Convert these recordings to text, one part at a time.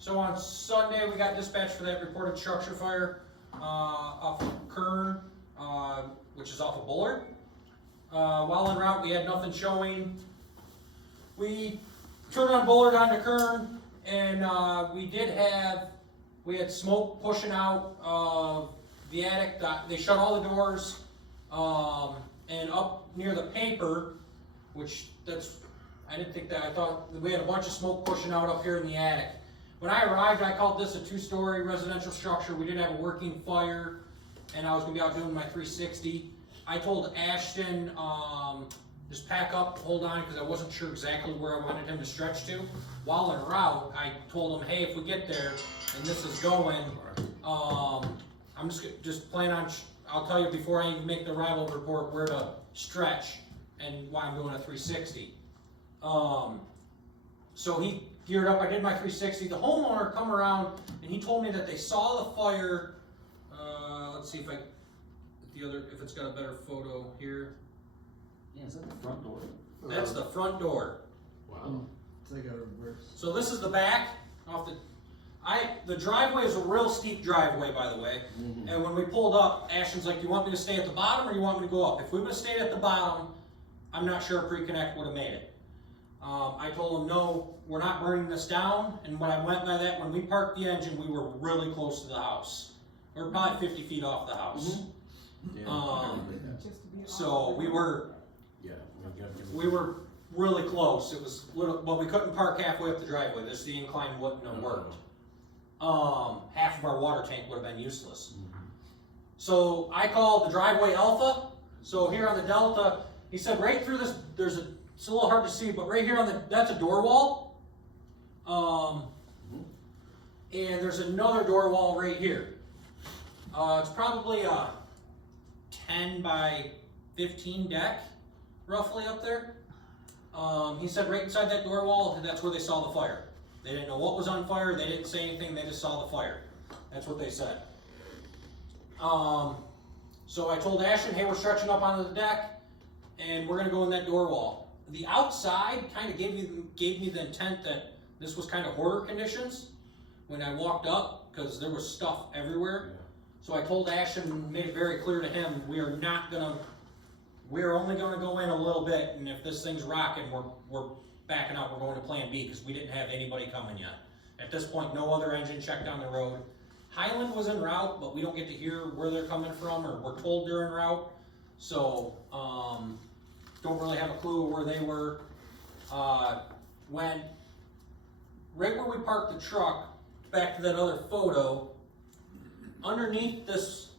So on Sunday, we got dispatched for that reported structure fire off of Kern, which is off of Bullard. While en route, we had nothing showing. We turned on Bullard onto Kern, and we had smoke pushing out of the attic. They shut all the doors, and up near the paper, I thought we had a bunch of smoke pushing out up here in the attic. When I arrived, I called this a 2-story residential structure. We did have a working fire, and I was gonna be out doing my 360. I told Ashton, just pack up, hold on, because I wasn't sure exactly where I wanted him to stretch to. While en route, I told him, hey, if we get there and this is going, I'm just plan on, I'll tell you before I even make the arrival report where to stretch and why I'm doing a 360. So he geared up, I did my 360. The homeowner come around and he told me that they saw the fire. Let's see if it's got a better photo here. Yeah, is that the front door? That's the front door. Wow. It's like a reverse. So this is the back the driveway is a real steep driveway, by the way. Mm-hmm. And when we pulled up, Ashton's like, do you want me to stay at the bottom or you want me to go up? If we would have stayed at the bottom, I'm not sure a pre-connect would have made it. I told him, no, we're not burning this down. And when I went by that, when we parked the engine, we were really close to the house. We were probably 50 feet off the house. Mm-hmm. So we were really close. It was little, but we couldn't park halfway up the driveway. The incline wouldn't have worked. Half of our water tank would have been useless. Mm-hmm. So I called the driveway alpha. So here on the Delta, he said right through this, it's a little hard to see, but right here that's a door wall. And there's another door wall right here. It's probably a 10 by 15 deck, roughly up there. He said right inside that door wall, that's where they saw the fire. They didn't know what was on fire, they didn't say anything, they just saw the fire. That's what they said. So I told Ashton, hey, we're stretching up onto the deck, and we're gonna go in that door wall. The outside kind of gave me the intent that this was kind of hoarder conditions when I walked up, because there was stuff everywhere. Yeah. So I told Ashton and made it very clear to him, we're only gonna go in a little bit, and if this thing's rocking, we're backing out, we're going to plan B, because we didn't have anybody coming yet. At this point, no other engine checked down the road. Highland was en route, but we don't get to hear where they're coming from, or we're told they're en route. So, don't really have a clue where they were. When, right where we parked the truck, back to that other photo, underneath this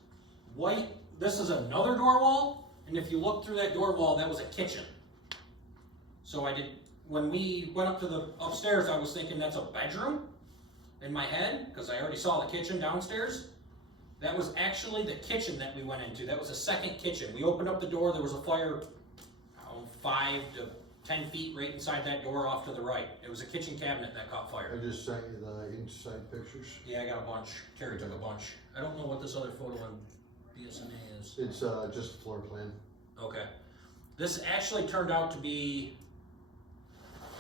white, this is another door wall, and if you look through that door wall, that was a kitchen. So when we went up to the upstairs, I was thinking that's a bedroom in my head, because I already saw the kitchen downstairs. That was actually the kitchen that we went into. That was a second kitchen. We opened up the door, there was a fire 5 to 10 feet right inside that door off to the right. It was a kitchen cabinet that caught fire. I just sent you the inside pictures. Yeah, I got a bunch. Terry took a bunch. I don't know what this other photo on BSNA is. It's just a floor plan. Okay. This actually turned out to be,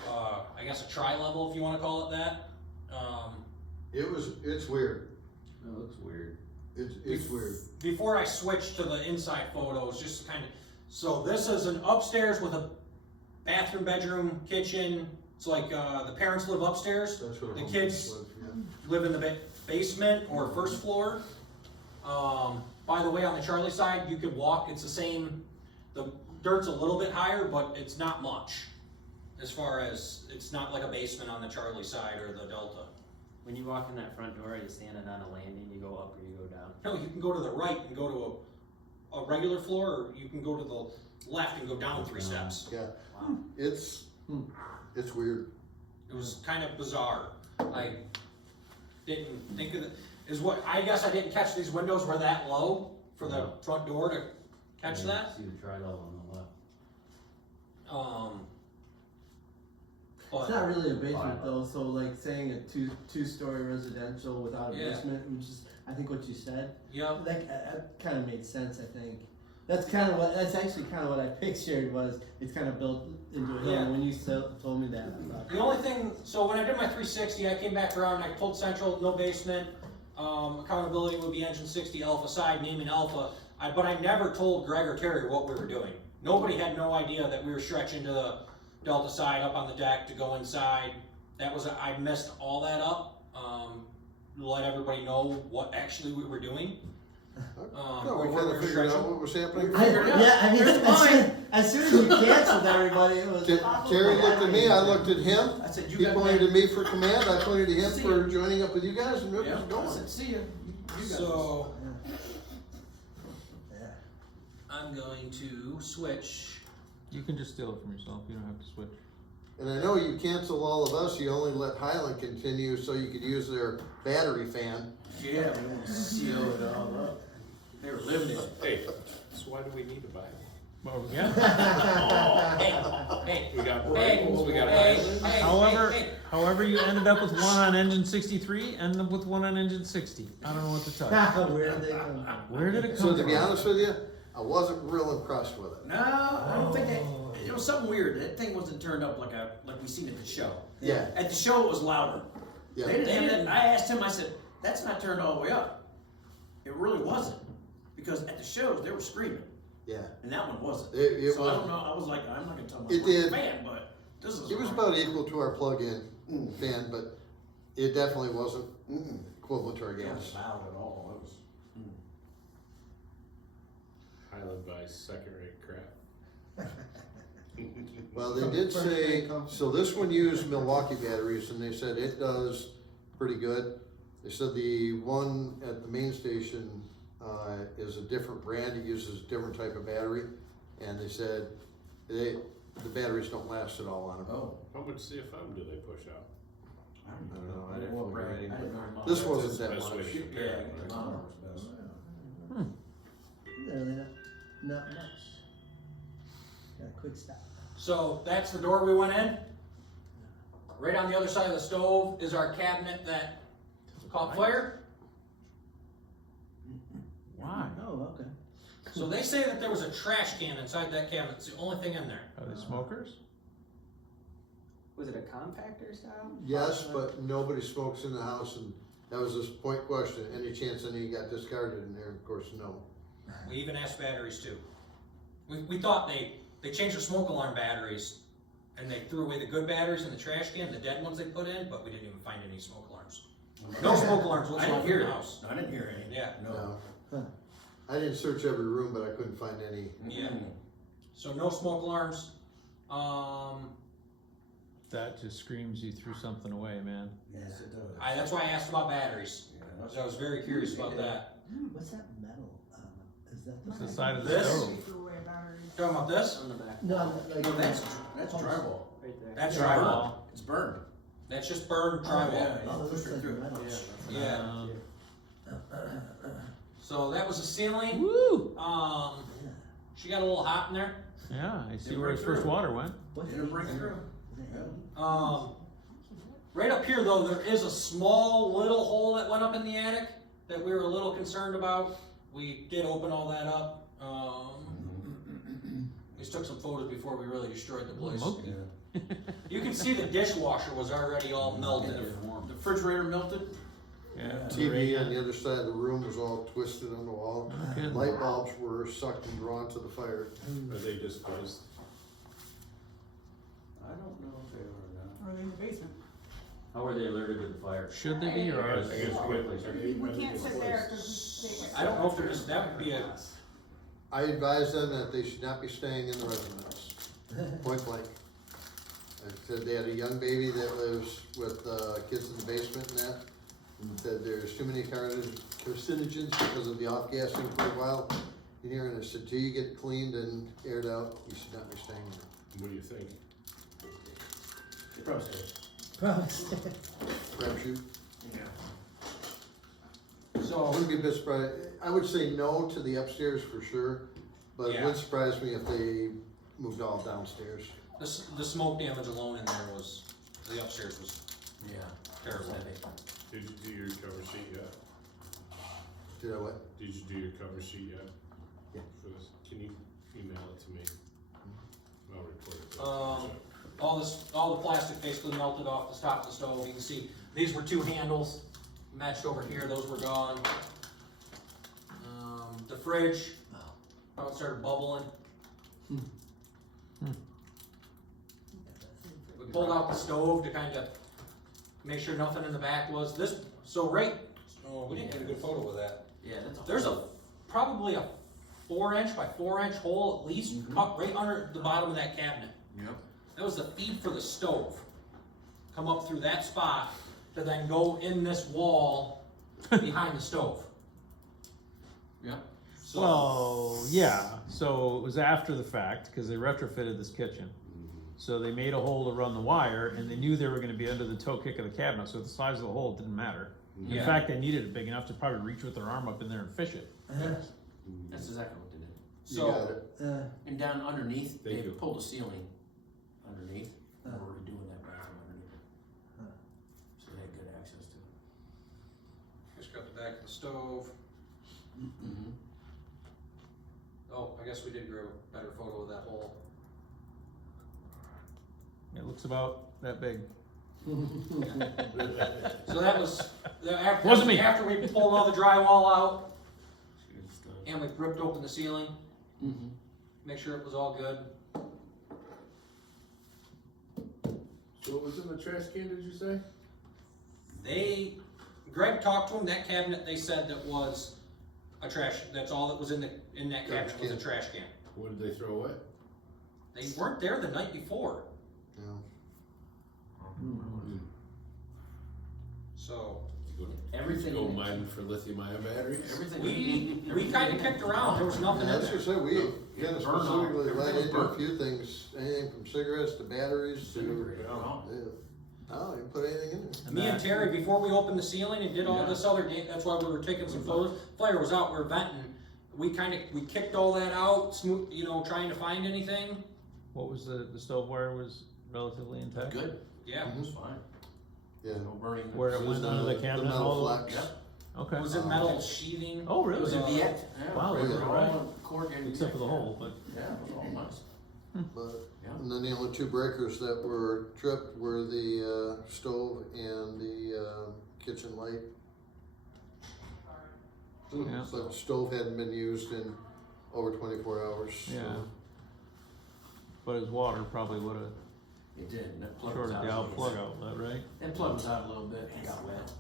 I guess a tri-level, if you want to call it that. It's weird. It looks weird. It's weird. Before I switched to the inside photos, just kind of, so this is an upstairs with a bathroom, bedroom, kitchen. It's like the parents live upstairs. That's where the kids live in the basement or first floor. By the way, on the Charlie side, you could walk. It's the same. The dirt's a little bit higher, but it's not much. As far as, it's not like a basement on the Charlie side or the Delta. When you walk in that front door, are you standing on a landing, you go up or you go down? No, you can go to the right and go to a regular floor, or you can go to the left and go down 3 steps. Yeah. Wow. It's weird. It was kind of bizarre. I didn't think of it. I guess I didn't catch these windows were that low for the front door to catch that. See the tri-level on the left. It's not really a basement though, so like saying a two-story residential without a Yeah. basement, which is I think what you said. Yep. That kind of made sense. I think That's actually kind of what I pictured was it's kind of built into a hill. Yeah. And when you told me that, I thought, The only thing, so when I did my 360, I came back around and I told Central, no basement, accountability would be engine 60 alpha side, naming alpha, but I never told Greg or Terry what we were doing. Nobody had no idea that we were stretching to the delta side up on the deck to go inside. I messed all that up, let everybody know what actually we were doing. No, where we we kinda were figured out stretching. what was happening. I mean, as soon as you canceled everybody, it was. Terry looked at me, I looked at him, I said, you he got pointed that. at me for command, I pointed to him See for ya. joining up with you guys, and Rick Yeah, was I going. said, see ya. You got So, Yeah. I'm going to switch. You can just steal it from yourself, you don't have to switch. And I know you canceled all of us, you only let Highland continue so you could use their battery fan. this. Yeah, we want to seal it all up. They were living it. Hey, so why do we need to buy it? Well, yeah. Hey, We got Hey, rifles, we got hey, rifles. hey, However, hey. however you ended up with one on engine 63, ended up with one on engine 60. I don't know what to tell you. Where did they come from? Where did it come So from? to be honest with you, I wasn't real impressed with it. No, I don't think that, it was something weird. That thing wasn't turned up like we seen at the show. Yeah, At the show, it was louder. yeah. They didn't have that. I asked him, I said, that's not turned all the way up. It really wasn't. Because at the shows, they were screaming. Yeah, And that one wasn't. it So I don't was, know, I was like, I'm not gonna tell my It did. fan, but this is. it was wrong. about equal to our plug-in fan, but it definitely wasn't equivalent to our It gas. wasn't loud at all. It was. Highland buys second-rate crap. Well, they did say, so this one used Milwaukee batteries, and they said it does pretty good. They said the one at the main station, is a different brand, it uses a different type of battery, and they said the batteries don't last at all on them. Oh. How much CFM do they push out? I don't I don't know, I didn't know. figure anything. I didn't know. This That's wasn't the that best way much. to compare Yeah, it. the lawnmower was best. Really not much. Got a quick stop. So that's the door we went in. Right on the other side of the stove is our cabinet that caught fire. Why? Oh, okay. So they say that there was a trash can inside that cabinet. It's the only thing in there. Are they smokers? Was it a compactor style? Yes, but nobody smokes in the house, and that was this point question, any chance any got discarded in there, of course, no. We even asked batteries too. We thought they changed the smoke alarm batteries and they threw away the good batteries in the trash can, the dead ones they put in, but we didn't even find any smoke alarms. No smoke alarms I whatsoever didn't in hear the it. house. I didn't hear any. Yeah. No. No. I didn't search every room, but I couldn't find any. Yeah. So no smoke alarms. That just screams you threw something away, man. Yes, it does. That's why I asked about batteries. Yeah, Because I was very curious about that. What's that metal? Is that It's the side of the This? stove. Talking about this? On the back. No, like No, that's drywall. Right there. That's Yeah. drywall. It's burned. That's just burned drywall. Yeah, Oh, you it push looks right like through it. metal. Yeah. Um, So that was the ceiling. Woo! She got a little hot in there. Yeah, I see It where break his first through. water went. What's It'll break through. Right up here though, there is a small little hole that went up in the attic that we were a little concerned about. We did open all that up. We just took some photos before we really destroyed the place. Monkey. You can see the dishwasher was already all melted. The refrigerator melted. Yeah. TV on the other side of the room was all twisted on the wall. No kidding. Light bulbs were sucked and drawn to the fire. Are they displaced? I don't know if they are or not. Or they in the basement. How were they alerted to the fire? Should they be or I are guess they? quickly. We can't sit there because they. I don't know if there's, that would be a, I advised them that they should not be staying in the residence, point blank. I said they had a young baby that lives with, kids in the basement and that. And said there's too many carcinogens because of the off-gassing for a while in here, and I said, till you get cleaned and aired out, you should not be staying there. What do you think? They probably stayed. Crapshoot. Yeah. I so, wouldn't be a bit surprised, I would say no to the upstairs for sure, but it Yeah. wouldn't surprise me if they moved all downstairs. the smoke damage alone in there was, the upstairs was Yeah. terrible. Did you do your cover sheet yet? Did I what? Did you do your cover sheet yet? For this, can you email it to me? I'll report it. All the plastic basically melted off the top of the stove. You can see, these were two handles matched over here, those were gone. The fridge, it started bubbling. We pulled out the stove to kind of make sure nothing in the back was this, we didn't get a good photo of that. Yeah, that's a. There's probably a 4" by 4" hole at least, cut right under the bottom of that cabinet. Yep. That was the feed for the stove. Come up through that spot to then go in this wall behind the stove. Yep. So, Well, yeah, so it was after the fact, cause they retrofitted this kitchen. So they made a hole to run the wire, and they knew they were gonna be under the toe kick of the cabinet, so the size of the hole didn't matter. In Yeah. fact, they needed it big enough to probably reach with their arm up in there and fish it. That's exactly what they did. You got so it. And down underneath, they Thank you. pulled the ceiling underneath, and we're redoing that bathroom underneath. So they had good access to it. just got the back of the stove. Mm-hmm. Oh, I guess we did grab a better photo of that hole. It looks about that big. So that was, Wasn't me. after we pulled all the drywall out Good stuff. and we ripped open the ceiling, Mm-hmm. make sure it was all good. So what was in the trash can, did you say? Greg talked to him, that cabinet, they said that was a trash, that's all that was in that cabinet was a trash can. What did they throw away? They weren't there the night before, Yeah. so You go to Everything. go mining for lithium-ion batteries? Everything. we kinda kicked around, there was nothing in That's there. just it, we kind of Burn off. specifically let Everything into was a few things, anything from cigarettes to batteries to, Disintegrated. Oh. no, you can put anything in there. Me and Terry, before we opened the ceiling and did all this other, that's why we were taking some photos, fire was out, we were venting. We kicked all that out, trying to find anything, What was the stove wire was relatively intact? Good. yeah. It was fine. Yeah. No burning. Where it It went was under the cabinet metal all the- flex. Yeah. Okay. It was in metal sheathing. Oh, It really? was It a was a Viet. Yeah. Wow, It was that's all right. corrugated Except for the Viet. hole, but. Yeah, it was all nice. But, Yeah. and then the only two breakers that were tripped were the, stove and the, kitchen light. Yeah. So the stove hadn't been used in over 24 hours. so- Yeah. But his water probably would've It did. And that plug was shorted out. the a little plug bit. outlet, right? That plug was out a little bit. It got wet.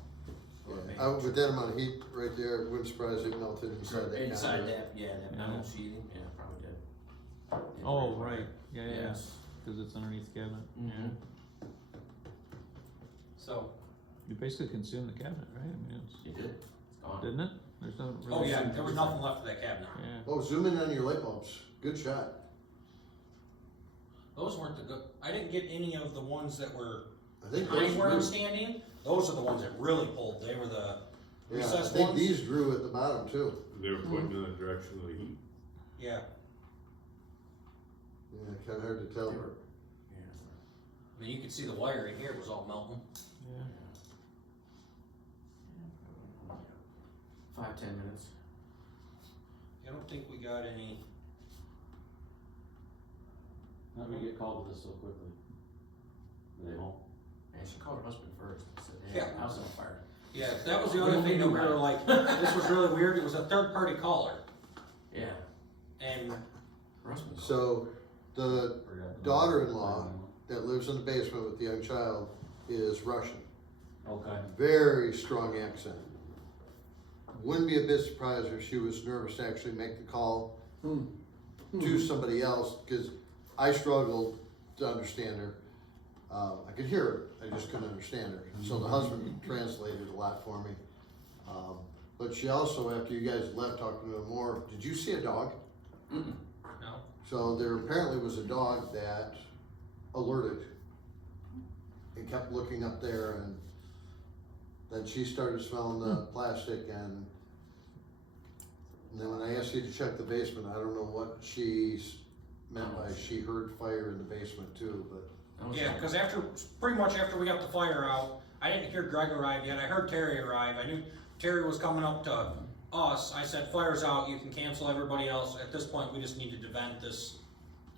Yeah, with that amount of heat right there, it wouldn't surprise it melted inside that. Inside cabinet. that, yeah, that Yeah. metal sheathing, yeah, probably did. Oh, right, yeah, yeah, Yes. cause it's underneath the cabinet. Mm-hmm. So, You basically consumed the cabinet, right? I mean, It did. It's gone. didn't it? There's no. oh yeah, there was nothing left of that cabinet. Yeah. Oh, zoom in on your light bulbs. Good shot. Those weren't the good, I didn't get any of the ones that were I think behind where I'm those standing. Those are the ones that really pulled, they were the drew, yeah, I recessed think ones. these drew at the bottom too. They were pointing in the direction of the heat. Yeah, Yeah, kinda hard to tell. They were- I mean, you could see the wiring here was all melting. Yeah. 5-10 minutes. I don't think we got any, How did we get called to this so quickly? Were they home? And she called her husband first and said, Yeah. hey, I was on fire. yeah, that was the other thing that we were like, this was really weird, it was a third party caller. Yeah. And Her husband called. So, the Forgot. daughter-in-law that lives in the basement with the young child is Russian. Okay. Very strong accent. Wouldn't be a bit surprised if she was nervous to actually make the call to somebody else, because I struggled to understand her. I could hear her, I just couldn't understand her. So the husband translated a lot for me. But she also, after you guys left talking to her more, did you see a dog? no, So there apparently was a dog that alerted and kept looking up there, and then she started smelling the plastic, and then when I asked you to check the basement, I don't know what she's meant by she heard fire in the basement too, but. That was yeah, fine. cause pretty much after we got the fire out, I didn't hear Greg arrive yet, I heard Terry arrive, I knew Terry was coming up to us, I said, fire's out, you can cancel everybody else. At this point, we just needed to vent this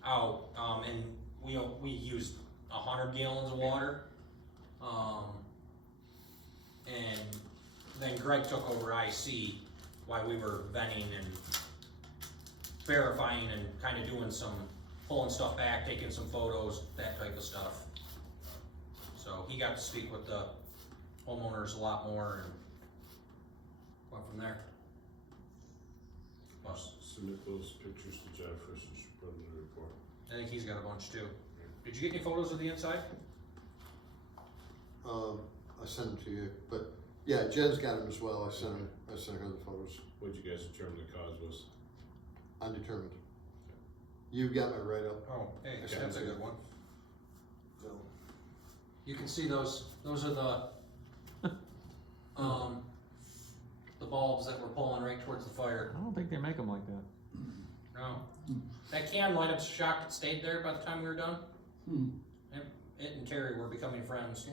out, and we used 100 gallons of water. And then Greg took over IC while we were venting and verifying and kinda doing some, pulling stuff back, taking some photos, that type of stuff. So he got to speak with the homeowners a lot more and went from there. Well, Submit those pictures to Jennifer, so she put them in the report. I think he's got a bunch too. Did you get any photos of the inside? I sent them to you, but yeah, Jen's got them as well. I sent her the photos. What'd you guys determine the cause was? Undetermined. You've got my write-up. Oh, hey, Okay. that's a good one. So, You can see those are the bulbs that were pulling right towards the fire. I don't think they make them like that. No. That can might have shocked it stayed there by the time we were done. It and Terry were becoming friends.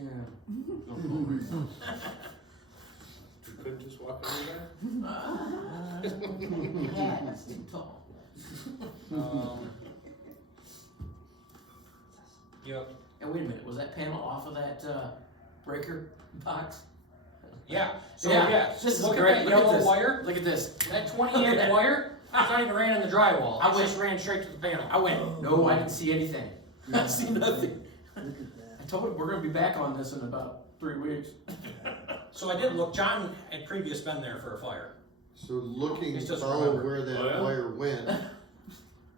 You couldn't just walk over there? That's too tall. Yep. And wait a minute, was that panel off of that, breaker box? Yeah. So This is look great. at that Look at yellow this. wire. Look at this. That 20-inch wire. It's not even ran in the drywall. I It went- just ran straight to the panel. I went, no, I didn't see anything. I see nothing. Look at that. I told him we're gonna be back on this in about 3 weeks. So I did look. John had previous been there for a fire. so looking It's just follow remember. where that Oh, yeah? wire went,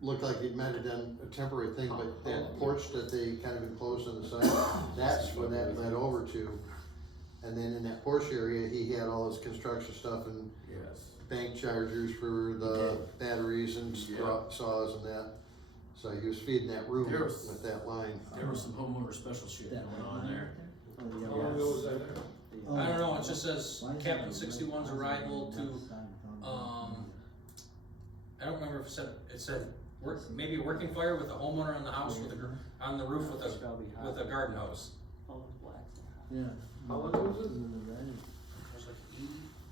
looked like it might have done a temporary thing, but that porch that they kind of enclosed on the side, that's when that led over to. And then in that porch area, he had all his construction stuff and Yes. bank chargers for the batteries and saws and that. So he was feeding that room There was- with that line. There was some homeowner special shit That going on line there. right there? Oh, yeah. How long ago was that there? I don't know. It just says Why is Captain that 61's right arrival on to. the left side of the I don't remember if it said maybe a working fire with a homeowner on the house with on the roof with a garden hose. Yeah. How long ago was it? In the red. It was like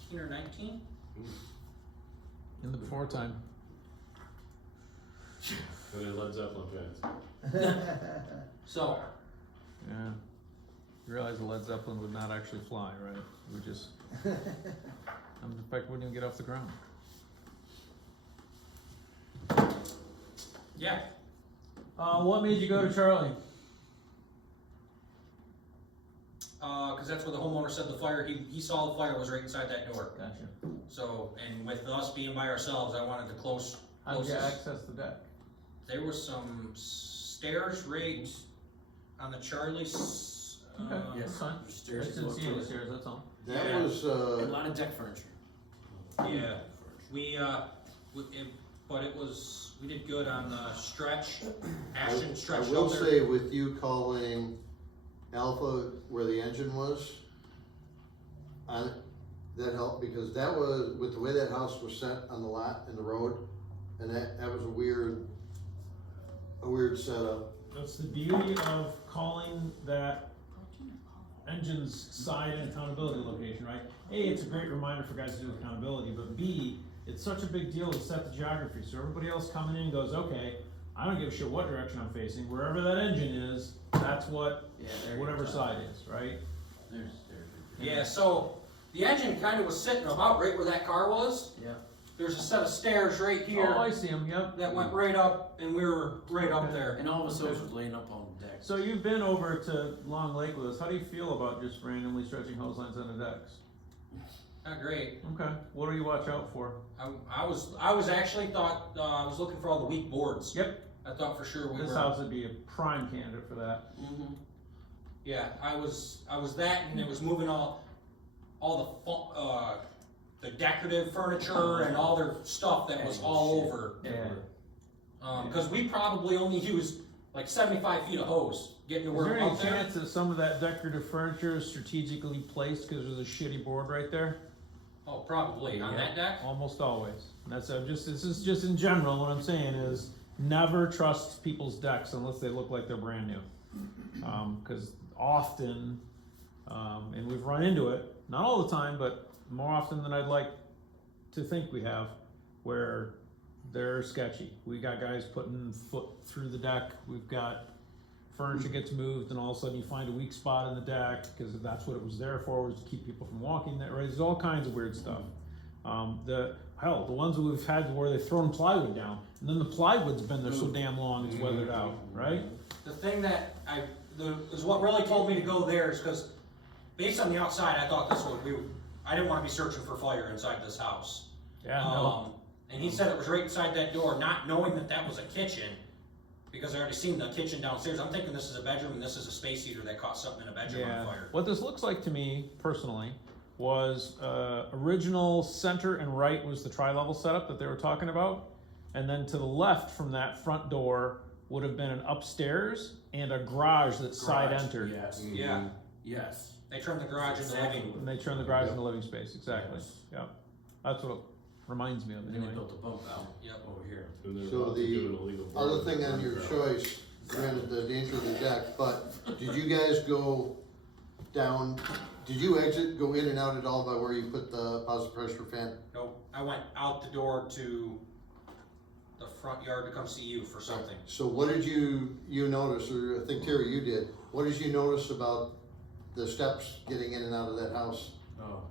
18 or 19. In the before time. And then Led Zeppelin fans. So Yeah. You realize the Led Zeppelin would not actually fly, right? It would just, in fact, wouldn't even get off the ground. yeah, What made you go to Charlie? because that's where the homeowner said the fire. He saw the fire was right inside that door. Gotcha. So and with us being by ourselves, I wanted to close. How did you closest- access the deck? There was some stairs right on the Charlie's. Okay, Yes. fine. I Stairs just to didn't go see any through. stairs, that's all. That Yeah. was, A lot of deck furniture. Yeah, but it was, we did good on the stretch, Ashton I stretch will out there. say with you calling Alpha where the engine was, that helped because that was, with the way that house was set on the lot in the road, and that was a weird setup. That's the beauty of calling that engine's side and accountability location, right? A, it's a great reminder for guys to do accountability, but B, it's such a big deal to set the geography, so everybody else coming in goes, okay, I don't give a shit what direction I'm facing, wherever that engine is, that's what, Yeah, there you whatever go. side is, right? There's stairs. Yeah, so the engine kinda was sitting about right where that car was. Yeah. There's a set of stairs right Oh, here I see them, yep. that went right up, and we were right up there. And all of us was laying up on the deck. So you've been over to Long Lake with us, how do you feel about just randomly stretching hose lines on the decks? Not great. Okay, what do you watch out for? I was actually thought, I was looking for all the weak boards. Yep. I thought for sure we This were. house would be a prime candidate for that. Mhm. Yeah, I was that, and it was moving all the decorative furniture and all their stuff that was all over. Yeah. Cause we probably only used like 75 feet of hose getting to Is where there any up there. chance that some of that decorative furniture is strategically placed because there's a shitty board right there? Oh, probably on that deck. Almost always. And that's this is just in general, what I'm saying is never trust people's decks unless they look like they're brand new. Cause often, and we've run into it, not all the time, but more often than I'd like, to think we have, where they're sketchy. We got guys putting foot through the deck, we've got furniture gets moved, and all of a sudden you find a weak spot in the deck, because that's what it was there for, was to keep people from walking there, right? There's all kinds of weird stuff. The ones that we've had where they've thrown plywood down, and then the plywood's been there so damn long, it's weathered out, right? The thing that is what really told me to go there is because based on the outside, I thought I didn't want to be searching for fire inside this house. Yeah, no. And he said it was right inside that door, not knowing that that was a kitchen, because I already seen the kitchen downstairs. I'm thinking this is a bedroom and this is a space heater that caught something in a bedroom on fire. What this looks like to me, personally, was original center and right was the tri-level setup that they were talking about, and then to the left from that front door would have been an upstairs and a garage that side entered. Yes. Yeah, Yes. they turned the garage into Exactly. living. And they turned the garage into living space, exactly. Yes. Yeah, that's what it reminds me of And then they anyway. built a bump out Yep. over here. And they're So about to do an illegal the other board thing on your underground. choice, granted the danger of the deck, but did you guys go down, did you go in and out at all by where you put the positive pressure fan? No, I went out the door to the front yard to come see you for something. So what did you notice, or I think Terry, you did, what did you notice about the steps getting in and out of that house? Oh.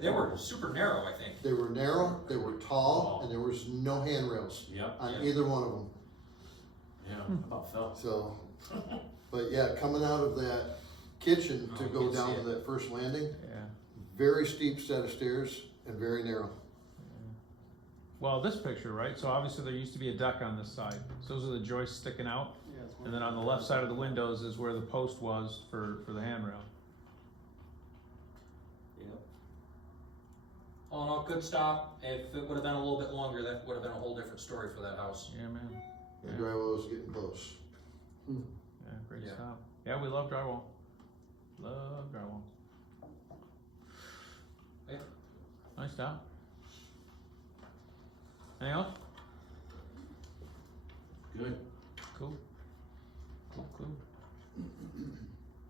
They were super narrow, I think. They were narrow, they were tall, and there was no handrails Yep. on Yeah. either one of them, Yeah. About fell. so. But yeah, coming out of that kitchen to Oh, go you can down see to it. that first landing, Yeah. very steep set of stairs and very narrow. Well, this picture, right? So obviously there used to be a deck on this side. So those are the joists sticking out. And then on the left side of the windows is where the post was for the handrail. All in all, good stop. If it would have been a little bit longer, that would have been a whole different story for that house. Yeah, man. The drywall was getting close. Yeah, great Yeah. stop. Yeah, we love drywall. Love drywall. Yeah. Nice stop. Anything else? Good. Cool. Cool.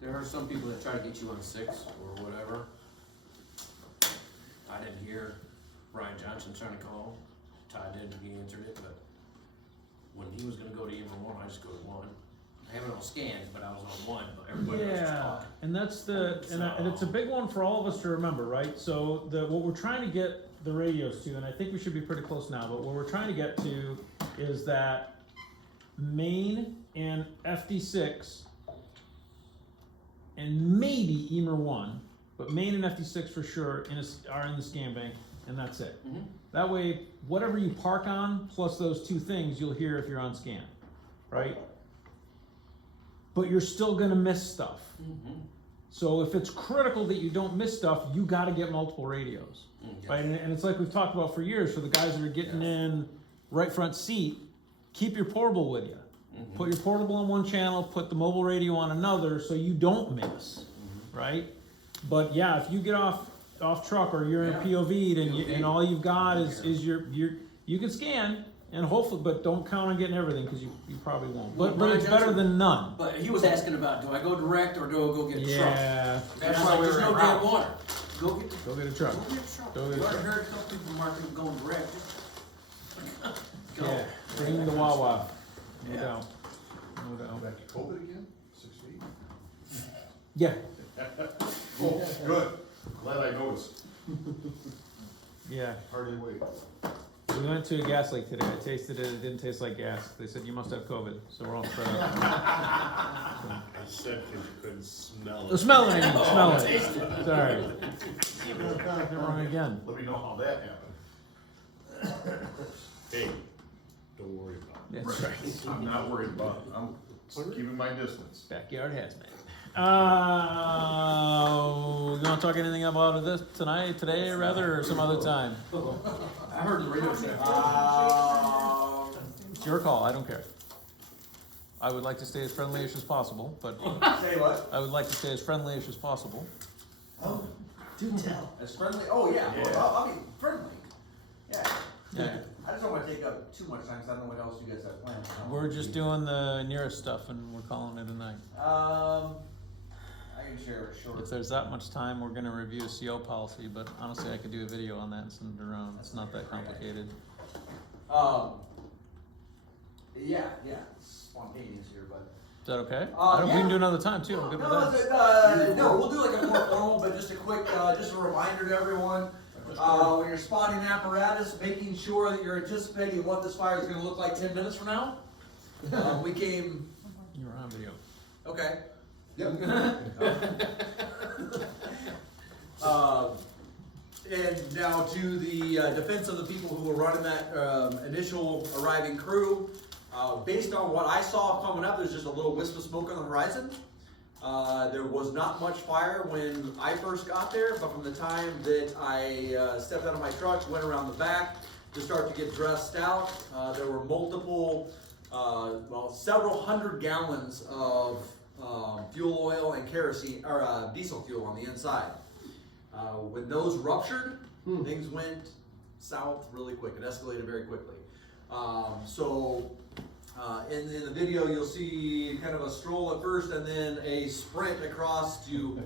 There are some people that try to get you on 6 or whatever. I didn't hear Brian Johnson trying to call. Todd didn't, he answered it, but when he was gonna go to either one, I just go to one. I have it on scans, but I was on one, but everybody else was Yeah, talking. and that's and it's a big one for all of us to remember, right? So what we're trying to get the radios to, and I think we should be pretty close now, but what we're trying to get to is that Maine and FD6 and maybe EMER 1, but Maine and FD6 for sure are in the scan bank, and that's it. Mhm. That way, whatever you park on, plus those two things, you'll hear if you're on scan, right? But you're still gonna miss stuff. Mhm. So if it's critical that you don't miss stuff, you gotta get multiple radios, Mm, right? And it's like we've talked about for years, for the guys that are getting in right front seat, keep your portable with you. Mhm. Put your portable on one channel, put the mobile radio on another, so you don't miss, right? But yeah, if you get off truck or you're in a POV and all you've got is your you can scan and hopefully, but don't count on getting everything because you probably won't. But it's better than none. But he was asking about, do I go direct or do I go get a truck? Yeah, That's And why I'm we like, were there's in no route. damn water. Go get go get a truck. Go get a truck. Go get a You already truck. heard a couple people marketing going direct. Go. Yeah, bring the Wawa. No Yeah. doubt. No doubt. Back to COVID again? 6 feet? Yeah, Oh, good. Glad I noticed. yeah. Hardly wait. We went to a gas leak today. I tasted it. It didn't taste like gas. They said you must have COVID, so we're all spread out. I said 'cause you couldn't smell So, it. smell it, smell it. taste it. Sorry. They're wrong again. Let me know how that happened. Hey, don't worry about it. That's right. I'm not worried about it. I'm keeping my distance. Backyard hazmat. You want to talk anything about this today, rather, or some other time? I heard the radio show. It's your call. I don't care. I would like to stay as friendly-ish as possible, but Say what? I would like to stay as friendly-ish as possible. Oh, Do tell. as friendly? Oh, yeah. Yeah. Well, I'll be friendly. Yeah. Yeah. I just don't want to take up too much time because I don't know what else you guys have planned. We're just doing the NERIS stuff, and we're calling it a night. I I can share a short. If there's that much time, we're gonna review a CO policy, but honestly, I could do a video on that and send it around, it's not that complicated. Yeah, it's spontaneous here, but. Is that okay? We yeah. can do another time too, I'm good with No, that. no, we'll do like a more formal, but just a quick, just a reminder to everyone. When you're spotting apparatus, making sure that you're anticipating what this fire is gonna look like 10 minutes from now. We came, You were on video. okay. Yep. And now to the defense of the people who were running that initial arriving crew, based on what I saw coming up, there's just a little wisp of smoke on the horizon. There was not much fire when I first got there, but from the time that I stepped out of my truck, went around the back to start to get dressed out, there were multiple, several hundred gallons of fuel oil and kerosene, or diesel fuel on the inside. When those ruptured, things went south really quick. It escalated very quickly. In the video, you'll see kind of a stroll at first and then a sprint across to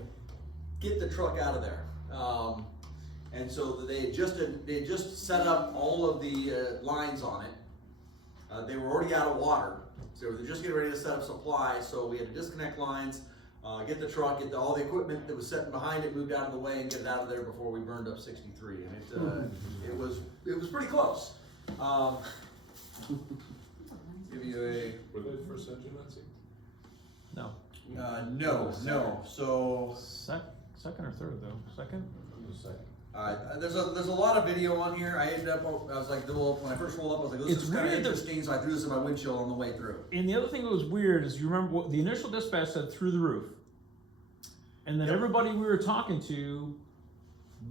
get the truck out of there. And so they had just set up all of the lines on it. They were already out of water, so they were just getting ready to set up supply. So we had to disconnect lines, get the truck, get all the equipment that was sitting behind it moved out of the way, and get it out of there before we burned up 63. And it was pretty close. Give you Were they the first engine on scene? No. no. So Second or third though, second? there's a lot of video on here. I was like, well, when I first rolled up, I was like, this It's is kind of weird that- interesting. So I threw this in my windshield on the way through. And the other thing that was weird is, you remember what the initial dispatch said, through the roof. And then Yep. everybody we were talking to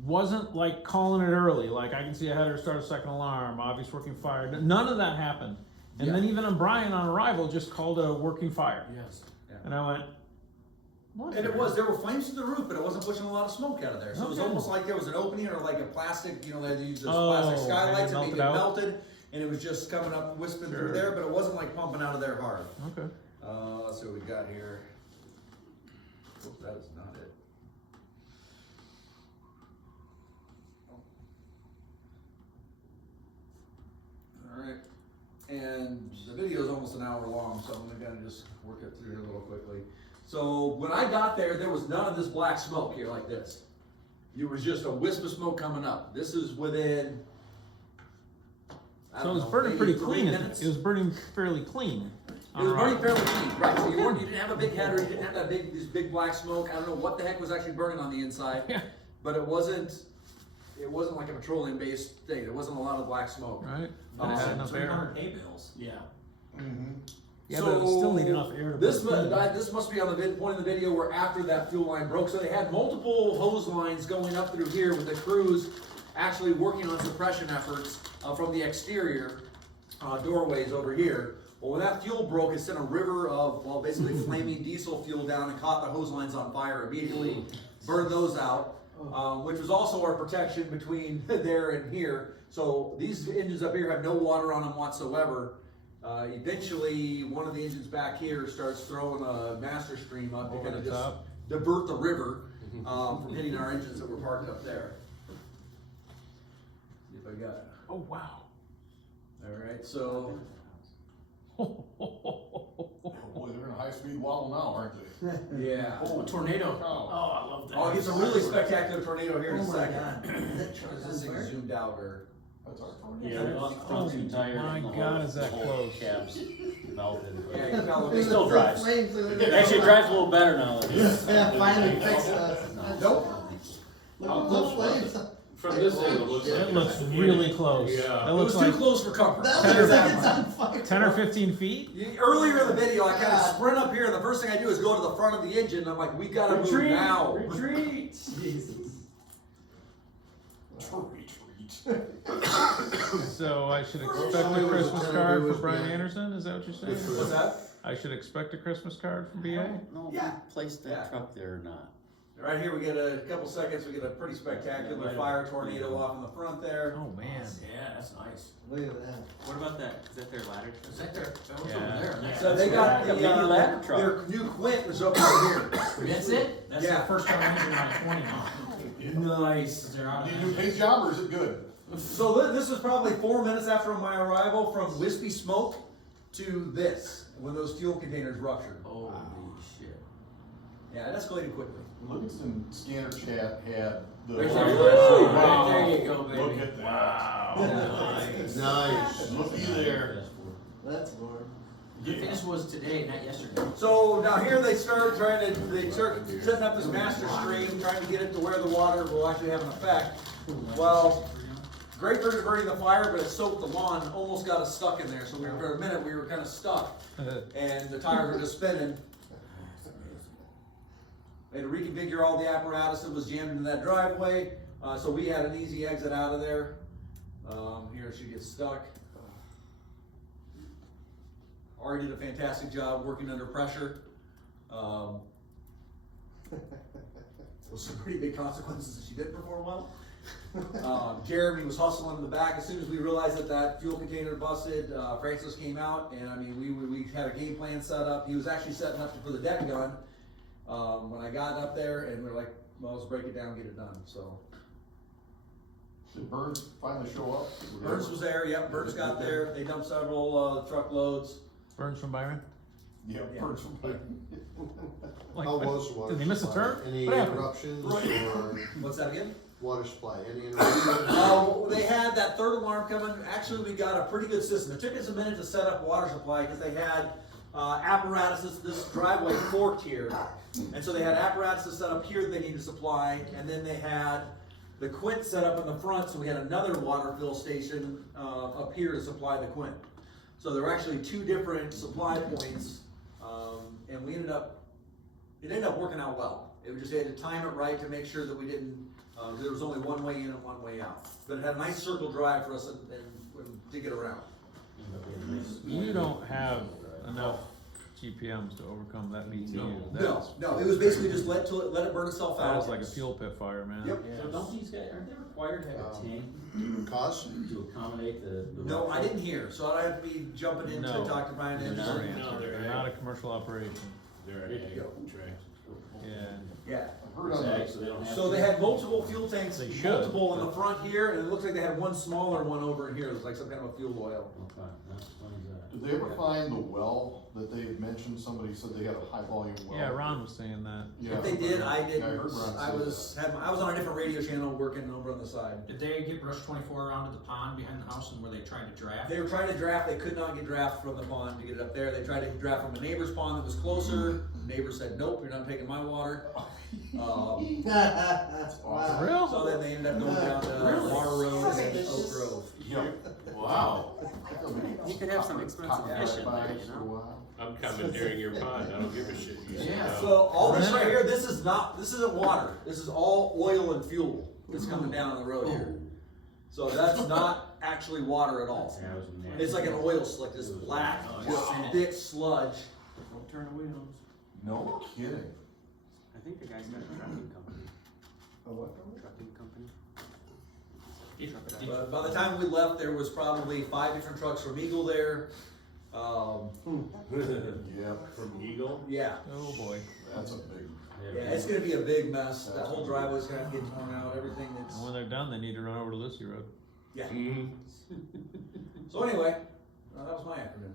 wasn't like calling it early, like I can see a header start a second alarm, obvious working fire. None of that happened. And Yeah. then even on Brian on arrival just called it a working fire. Yes. And I went, what? And there were flames to the roof, but it wasn't pushing a lot of smoke out of there. So it was Okay. almost like there was an opening or like a plastic, they used those Oh, plastic skylights and that maybe melted out. melted, and it was just coming up, wisping Sure. through there, but it wasn't like pumping out of there hard. Okay. Let's see what we got here. Oops, that is not it. Alright, and the video is almost an hour long, so I'm gonna just work it through here a little quickly. So when I got there, there was none of this black smoke here like this. It was just a wisp of smoke coming up. This is within, I So don't it was know, burning maybe pretty 3 clean. minutes. It was burning fairly clean. It was on burning arrival. fairly clean, right? So you didn't have a big header, you didn't have this big black smoke. I don't know what the heck was actually burning on the inside, Yeah. but it wasn't like a petroleum-based thing. There wasn't a lot of black smoke. Right? But it had enough air. 300 hay bales. Yeah. Yeah, but it would still need enough air to This burn clean. this must be on the point of the video where after that fuel line broke. So they had multiple hose lines going up through here with the crews actually working on suppression efforts from the exterior doorways over here. Well, when that fuel broke, it sent a river of, basically flaming diesel fuel down and caught the hose lines on fire immediately, burned those out, which was also our protection between there and here. So these engines up here have no water on them whatsoever. Eventually, one of the engines back here starts throwing a master stream up to Over kind of the just top. divert the river from hitting our engines that were parked up there. See if I got it. Oh, wow. All right, so Oh boy, they're in a high-speed wobble now, aren't they? yeah. Oh, a tornado. Oh. Oh, I love that. Oh, it gets a really spectacular tornado here in a Oh my second. God. This thing is zoomed out or. That's our tornado. Yeah, we lost front two tires. my and the God, whole- is that the whole close. Cabs melted. Yeah, you fell It still drives. Flames, Actually, it drives a little better now. Yeah, finally fixed us. Nope. Look at those flames. From this angle, it looks like. It looks really close. Yeah. It It looks was too like close for comfort. That 10 looks or like it's on fire. 10 or 15 feet. Earlier in the video, I kind of sprint up here, and the first thing I do is go to the front of the engine. And I'm like, we gotta move now. Retreat. So I should expect Well, a it was Christmas a card for was Brian behind. Anderson? Is that what you're What's saying? that? I should expect a Christmas card from BA? No, Yeah. we placed that Yeah. truck there or not. Right here, we get a couple seconds, we get a pretty spectacular fire tornado off in the front there. Oh, man. Yeah, that's nice. Look at that. What about that? Is that their ladder? Is that there? That was Yeah. over there. Yeah. So they got Like a mini ladder the, truck. their new Quint was up here. That's it? That's Yeah. the first time engine on a 20 now. Nice. They're out of Need a new engine. paint job, or is it good? So this was probably 4 minutes after my arrival, from wispy smoke to this, when those fuel containers ruptured. Holy shit. Yeah, it escalated quickly. Livingston Scanner Chat had the. Right Wow. there you go, baby. Look at that. Wow. Nice. Looky there. That's boring. This was today, not yesterday. So now here they start setting up this master stream, trying to get it to where the water will actually have an effect. Well, Great Bird is burning the fire, but it soaked the lawn, almost got us stuck in there. So for a minute, we were kind of stuck, and the tires were just spinning. They had to reconfigure all the apparatus that was jammed into that driveway, so we had an easy exit out of there. Here she gets stuck. Ari did a fantastic job working under pressure. With some pretty big consequences if she didn't perform well. Jeremy was hustling in the back. As soon as we realized that that fuel container busted, Francis came out, and I mean, we had a game plan set up. He was actually setting up for the deck gun. When I got up there, and we we're like, well, let's break it down, get it done, so. Did Burns finally show up? Burns was there, yep, Burns got there. They dumped several truckloads. Burns from Byron? Yeah, Yeah. Burns from Pike. Like, How what? was the water Did they miss a supply? turn? Any What happened? interruptions or What's that again? water supply? Any interruptions? Oh, they had that third alarm coming. Actually, we got a pretty good system. It took us a minute to set up water supply because they had apparatuses. This driveway forked here, and so they had apparatuses set up here that they needed to supply, and then they had the Quint set up in the front, so we had another water fill station up here to supply the Quint. So there were actually two different supply points, and it ended up working out well. It was just, they had to time it right to make sure that we didn't, there was only one way in and one way out. But it had a nice circle drive for us and to get around. You don't have enough GPMs to overcome that BTU. No, it was basically just let it burn itself out. That was like a fuel pit fire, man. Yep. So don't these guys, aren't they required to have a tank Cost? to accommodate the? No, I didn't hear, so I'd have to be jumping in to No. talk to Brian They're Anderson. not, they're not a commercial operation. They're There you go. tracks. Yeah. Yeah. I heard on that. So they don't have. So they had multiple fuel tanks, They should. multiple in the front here, and it looks like they had one smaller one over in here. It was like some kind of a fuel oil. Okay, that explains that. Did they ever find the well that they had mentioned? Somebody said they had a high volume well. Yeah, Ron was saying that. Yeah. If they did, I Yeah, didn't. heard Ron I say was on a different radio channel working over on the side. Did they get Brush 24 around to the pond behind the house and were they trying to draft? They were trying to draft, they could not get draft from the pond to get it up there. They tried to draft from a neighbor's pond that was closer. The neighbor said, nope, you're not taking my water. That's For awesome. real? So then they ended up going down to Water Road and Oak Grove. Yeah. Wow. You could have some expensive fish in there, you know? I'm commandeering your pond, I don't give a shit. You say Yeah. no. So all this right here, this isn't water. This is all oil and fuel that's coming down the road here. So that's not actually water at all. Yeah, it was nasty. It's like an oil slick, this black, just thick sludge. Don't turn the wheels. No kidding. I think the guy's got a trucking company. A what? Trucking company. But by the time we left, there was probably 5 different trucks from Eagle there. Yeah. From Eagle? Yeah, Oh, boy. That's a big. yeah, it's gonna be a big mess. That whole driveway's gonna have to get torn out, everything that's, And when they're done, they need to run over to Lucy Road. yeah. Mm-hmm. So anyway, that was my afternoon.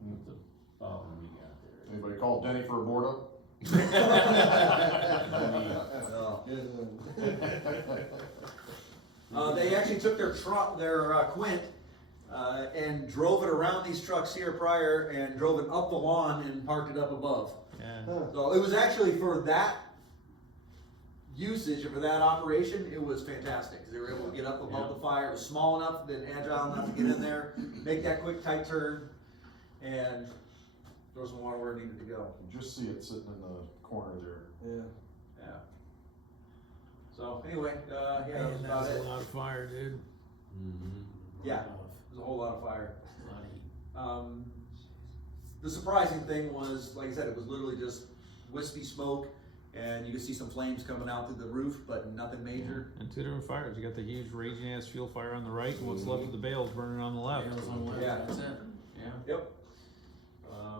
What's the problem we got there? Anybody call Denny for a board up? They actually took their Quint, and drove it around these trucks here prior and drove it up the lawn and parked it up above. Yeah. So it was actually for that usage, for that operation, it was fantastic. They were able to get up above the fire. It was small enough, then agile enough to get in there, make that quick tight turn, and throw some water where it needed to go. Just see it sitting in the corner there. Yeah. Yeah. So anyway, yeah, that was Man, about that's it. a lot of fire, dude. Yeah, it was a whole lot of fire. The surprising thing was, like I said, it was literally just wispy smoke and you can see some flames coming out through the roof, but nothing major. And two different fires, you got the huge raging ass fuel fire on the right, and what's left of the bales burning on the left. Bales on the left, Yeah. that's it, yeah. Yep.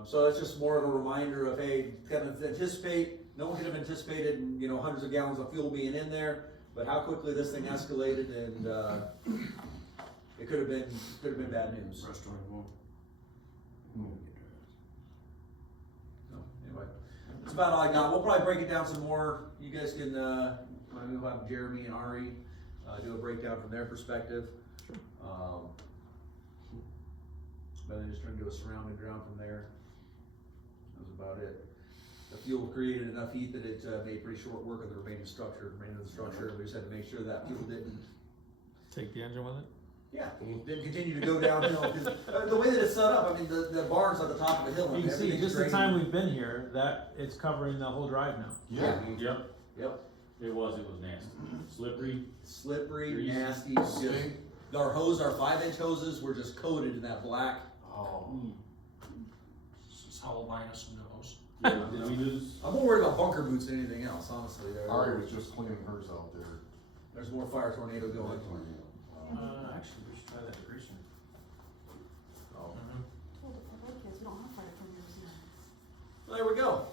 So it's just more of a reminder of, hey, kind of anticipate, no one could have anticipated, you know, hundreds of gallons of fuel being in there, but how quickly this thing escalated, and, it could have been bad news. Restaurant won't. So, anyway, that's about all I got. We'll probably break it down some more. You guys can, maybe we'll have Jeremy and Ari, do a breakdown from their perspective. But then just trying to do a surrounding ground from there. That was about it. The fuel created enough heat that it, made pretty short work of the remaining structure, We just had to make sure that fuel didn't, Take the engine with it? yeah, didn't continue to go downhill, because the way that it's set up, I mean, the barn's at the top of the hill. You and can see, everything's just the draining. time we've been here, that it's covering the whole drive now. Yeah. Yep, Yep, it was nasty. Slippery. slippery, Greasy. nasty, just, Stink. our 5-inch hoses were just coated in that black. Oh. Is Howell buying us some nose? Yeah, did we lose? I'm more worried about bunker boots than anything else, honestly. Ari was just cleaning hers out there. There's more fire tornado going. Actually, we should try that greaser. Oh. Told the kids we don't have fire from yours. Well, there we go.